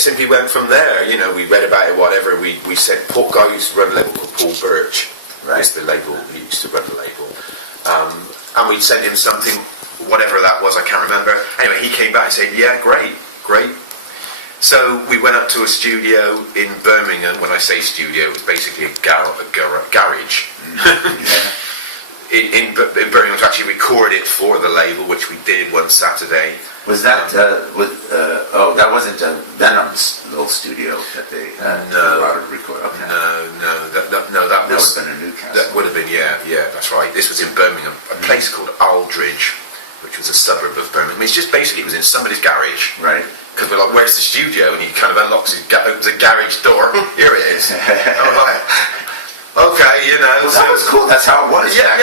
simply went from there. You know, we read about it, whatever. We said, Paul guy used to run a label called Paul Birch. Right. The label, he used to run the label. And we'd send him something, whatever that was, I can't remember. Anyway, he came back and said, yeah, great. So we went up to a studio in Birmingham. When I say studio, it was basically a garage. in Birmingham to actually record it for the label, which we did one Saturday. Was that that wasn't Venom's little studio that they record? Okay. No, that would have been in Newcastle. That would have been, yeah, that's right. This was in Birmingham, a place called Aldridge, which was a suburb of Birmingham. I mean, it's just basically, it was in somebody's garage. Right. Because we're like, where's the studio? And he kind of unlocks opens a garage door. Here it is. I was like, okay, you know. Well, that was cool. That's how it was. Yeah.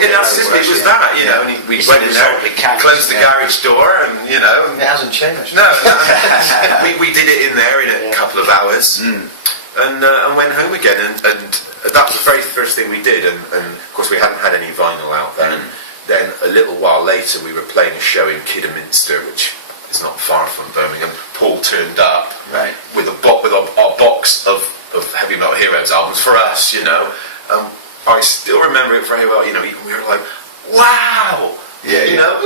It was that, you know. And we went in there, closed the garage door, and you know. It hasn't changed. No. we did it in there in a couple of hours, and went home again. And that was the very first thing we did. And of course, we hadn't had any vinyl out then. Then a little while later, we were playing a show in Kidderminster, which is not far from Birmingham. Paul turned up with our box of Heavy Metal Heroes albums for us, you know. I still remember it very well, you know. We were like, wow! You know,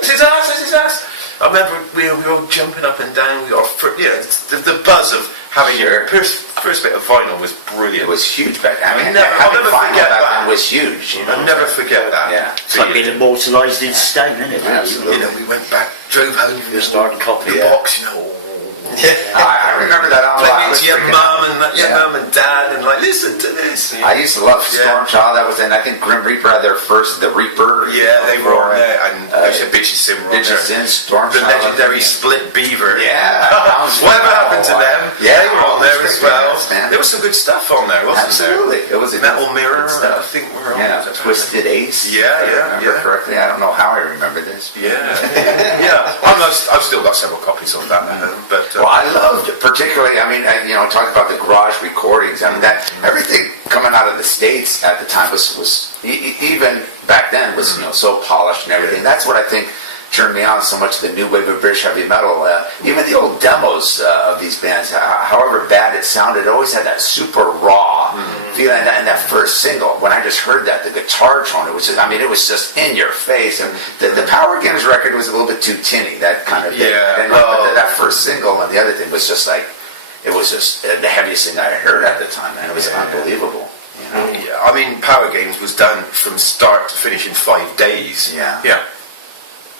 this is us! I remember we were all jumping up and down. The buzz of having your first bit of vinyl was brilliant. It was huge back then. I'll never forget that. It was huge. You know? I'll never forget that. Yeah. It's like being immortalised in stone, isn't it? Really? Absolutely. You know, we went back, drove home from starting copy. the box, you know. I remember that on playing it to your mum and dad, and like, listen to this. I used to love Storm Child. That was in, I think Grim Reaper had their first, the Reaper. Yeah, they were on there, and Bitchy Sin were on there. Bitchy Sin, Storm the Child. The legendary Split Beaver. Yeah. Whatever happened to them? Yeah, they were on there as well. Man. There was some good stuff on there, wasn't Absolutely. there? It was a Metal Mirror, stuff. I think we were on. Yeah, Twisted Ace. Yeah. Correctly. I don't know how I remember this. Yeah. I've still got several copies of that at home. But well, I loved particularly. I mean, talk about the garage recordings. I mean, that everything coming out of the States at the time was even back then was so polished and everything. That's what I think turned me on so much. The new wave of British heavy metal, even the old demos of these bands, however bad it sounded, it always had that super raw feeling. And that first single, when I just heard that, the guitar tone, it was just in your face. And the Power Games record was a little bit too tinny, that kind of thing. And that first single and the other thing was just like, it was just the heaviest thing I heard at the time, and it was unbelievable. You know? Yeah, I mean, Power Games was done from start to finish in 5 days. Yeah.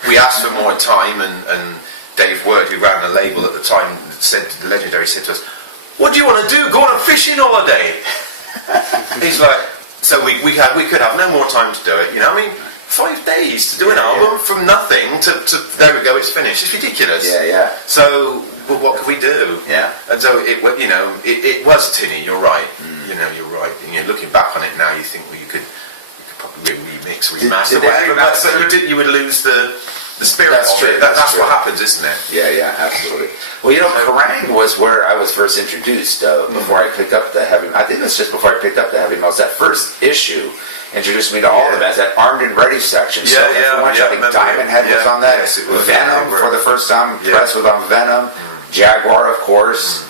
We asked for more time, and Dave Word, who ran the label at the time, said to us, "What do you want to do? Go on a fishing holiday?" He's like, so we could have no more time to do it. You know, I mean, 5 days to do an album from nothing to there we go, it's finished. It's ridiculous. Yeah. So what could we do? Yeah. And so it was tinny. You're right. You're right. And looking back on it now, you think you could probably remix, remaster, whatever. But you would lose the spirit of it. That's what happens, isn't it? Yeah, absolutely. Well, Kerrang was where I was first introduced before I picked up the heavy. I think it was just before I picked up the heavy metal. That first issue introduced me to all the bands. That Armed and Ready section. I think Diamond Head was on that. Yes, it was. Venom for the first time. Press was on Venom. Jaguar, of course.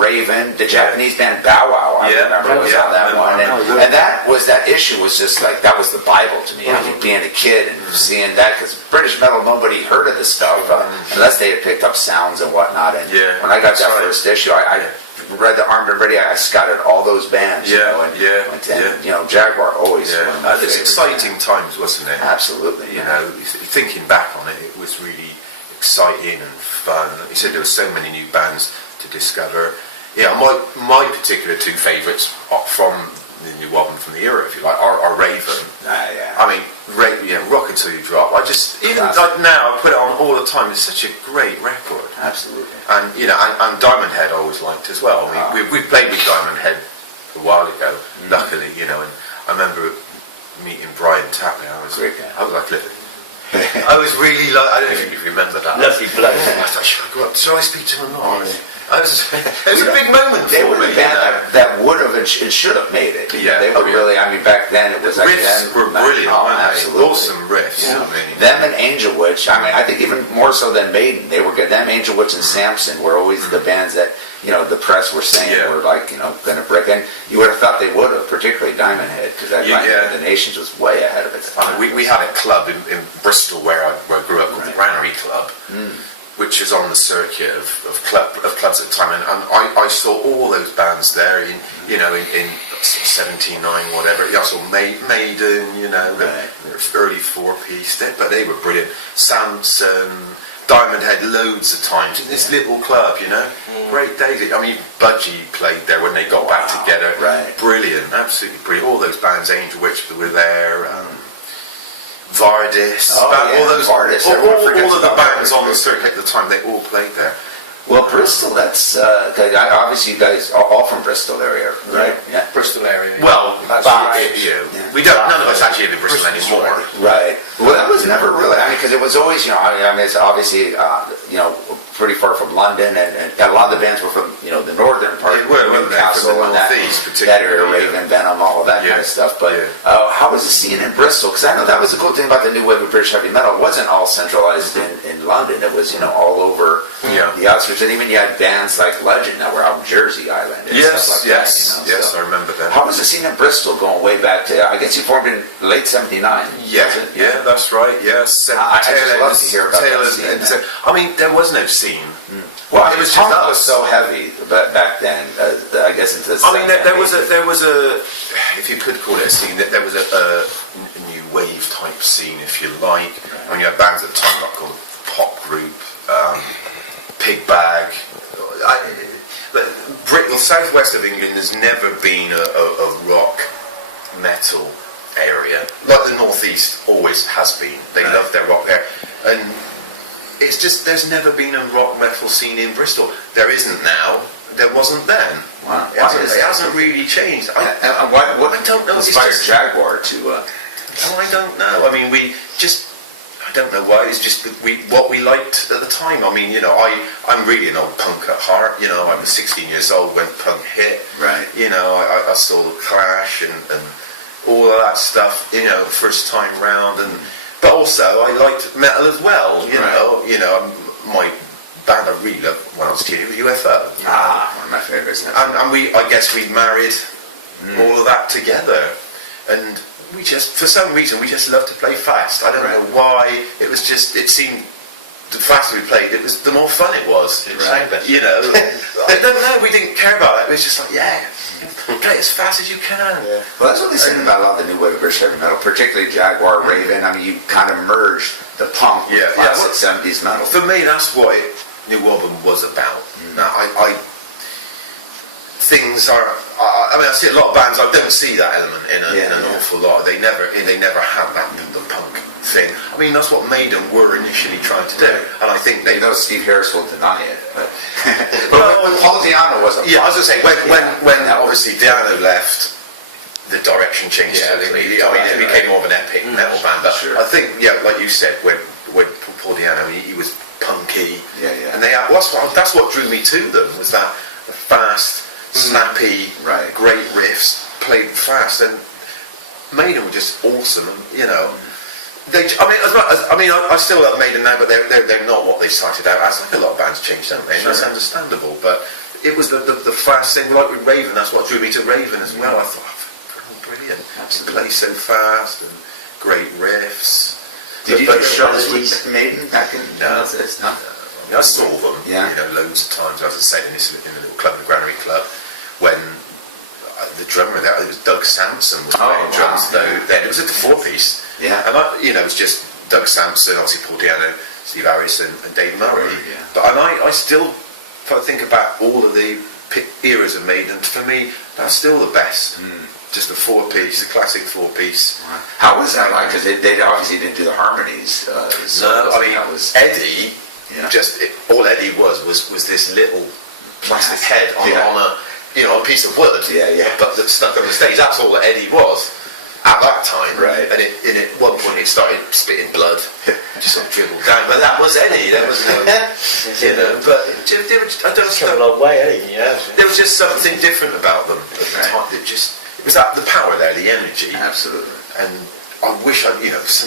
Raven, the Japanese band Bow Wow, I remember was on that one, and that issue was just like, that was the Bible to me. I mean, being a kid and seeing that, because British metal, nobody heard of this stuff unless they had picked up sounds and whatnot. And when I got that first issue, I read the Armed and Ready. I scouted all those bands. Jaguar always. It's exciting times, wasn't it? Absolutely. Thinking back on it, it was really exciting and fun. Like you said, there were so many new bands to discover. My particular 2 favourites from the NWOBHM from the era, if you like, are Raven. I mean, Rock Until You Drop. I just like now I put it on all the time. It's such a great record. Absolutely. And and Diamond Head I always liked as well. I mean, we played with Diamond Head a while ago, luckily, and I remember meeting Brian Tapley. I was like, I was really like, I don't know if you remember that. Lovely bloke. I thought, should I speak to him or not? It was a big moment They for were me. the band that would have and should have made it. Yeah. They were really. I mean, back then it was like Riffs were brilliant, Oh, weren't they? absolutely. Awesome riffs. Yeah. I mean, Them and Angel Witch. I mean, I think even more so than Maiden. They were good. Them, Angel Witch, and Samson were always the bands that the press were saying were like going to break. And you would have thought they would have, particularly Diamond Head, because that Diamond Head of the Nations was way ahead of its time. we had a club in Bristol where I grew up called the Granary Club, which is on the circuit of clubs at the time, and I saw all those bands there in 79, whatever. I saw Maiden, the early 4-piece, but they were brilliant. Samson, Diamond Head, loads of times in this little club, great days. I mean, Budgie played there when they got back together. Right. Brilliant, absolutely brilliant. All those bands, Angel Witch were there. Vardis, all those, Vardis. all of the bands on the circuit at the time, they all played there. Well, Bristol, that's obviously you guys are all from Bristol area, right? Yeah. Bristol area. Well, Yeah. we don't. None of us actually live in Bristol anymore. Right. Well, that was never really. I mean, because it was always, I mean, it's obviously, pretty far from London, and a lot of the bands were from, the northern part, They were, weren't they? Newcastle From the and that northeast, area, particularly, Raven, Venom, all of that kind of stuff. But how was the scene in Bristol? Because I know that was the cool thing about the new wave of British heavy metal. It wasn't all centralized in London. It was, all over the outskirts, and even you had bands like Legend that were out in Jersey Island and stuff like that. Yes, I remember that. How was the scene in Bristol going way back to? I guess you formed in late '79. Yeah, that's right. Yes, I just love to hear about that scene. I mean, there was no scene. Well, It was just punk us. was so heavy back then. I guess into the. I mean, there was a, if you could call it a scene, there was a new wave type scene, if you like. I mean, you had bands at the time like called Pop Group, Pig Bag. Britain, southwest of England, has never been a rock metal area like the northeast always has been. They love their rock there, and it's just there's never been a rock metal scene in Bristol. There isn't now. There wasn't then. Wow. It hasn't really changed. What I don't know. It's inspired just, Jaguar to? I don't know. I mean, I don't know why. It's just what we liked at the time. I mean, I'm really an old punk at heart. I was 16 years old when punk hit. Right. I saw the Clash and all of that stuff. First time round, but also I liked metal as well. My band I really loved when I was a kid was UFO. One of my favorites. And I guess we married all of that together, and we just, for some reason, we just loved to play fast. I don't know why. It seemed the faster we played, the more fun it was. Right. I don't know. We didn't care about it. It was just like, play as fast as you can. Yeah. Well, that's what they say about a lot of the new wave of British heavy metal, particularly Jaguar, Raven. I mean, you kind of merged the punk with classic 70s metal. For me, that's what NWOBHM was about. Now, things are. I mean, I see a lot of bands. I don't see that element in an awful lot. They never had that the punk thing. I mean, that's what Maiden were initially trying to do, and I think they. Steve Harris will deny it, but when Paul Di'Anno was I was going to say when obviously Di'Anno left, the direction changed. I mean, it became more of an epic metal band. But I think, like you said, when Paul Di'Anno, he was punky. And that's what drew me to them, was that fast, snappy, great riffs, played fast, and Maiden were just awesome. I still love Maiden now, but they're not what they started out as. Like a lot of bands change, don't they? And that's understandable. But it was the fast thing, like with Raven. That's what drew me to Raven as well. I thought, brilliant, to play so fast and great riffs. Did you do shows with Maiden back in? No. No. I saw them, loads of times. As I said, in the little club, the Granary Club, when the drummer there, it was Doug Sampson was playing drums. Then it was at the 4-piece, and it was just Doug Sampson, obviously Paul Di'Anno, Steve Harris, and Dave Murray. But I still, if I think about all of the eras of Maiden, for me, that's still the best. Just the 4-piece, the classic 4-piece. How was that like? Because they obviously didn't do the harmonies. Eddie. All Eddie was this little plastic head on a piece of wood, but that stuck on the stage. That's all that Eddie was. at that time. Right. And at one point it started spitting blood, just sort of dribbled down. But that was Eddie. There was no, you know. But I don't Come a know. long way, ain't you? Yeah. There was just something different about them at the time. It was that the power there, the energy. Absolutely. And I wish someone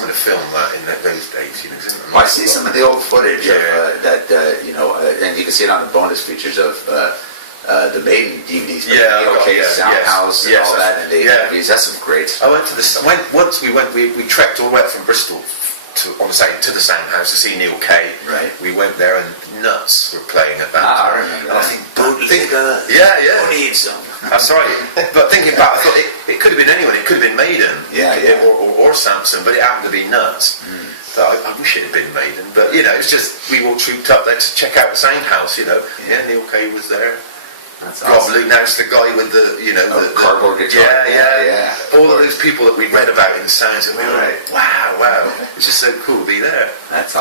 had filmed that in those days. I see some of the old footage Yeah. of and you can see it on the bonus features of the Maiden DVDs, Yeah, Soundhouse, and yes, all that, and the interviews. That's some great I stuff. went to once we trekked all the way up from Bristol to the Soundhouse to see Neal K. Right. We went there and Nuts were playing at that I time. remember And I that. think, Who needs some? That's right. But thinking back, I thought it could have been anyone. It could have been Maiden, or Samson, but it happened to be Nuts. So I wish it had been Maiden, but it's just we all trooped up there to check out the Soundhouse. Yeah, Neal K was there. That's Rob awesome. Lunaus, the guy with the the cardboard guitar. Yeah. All of those people that we read about in Sounds, and we were Right. like, wow, it's just so cool to be there. That's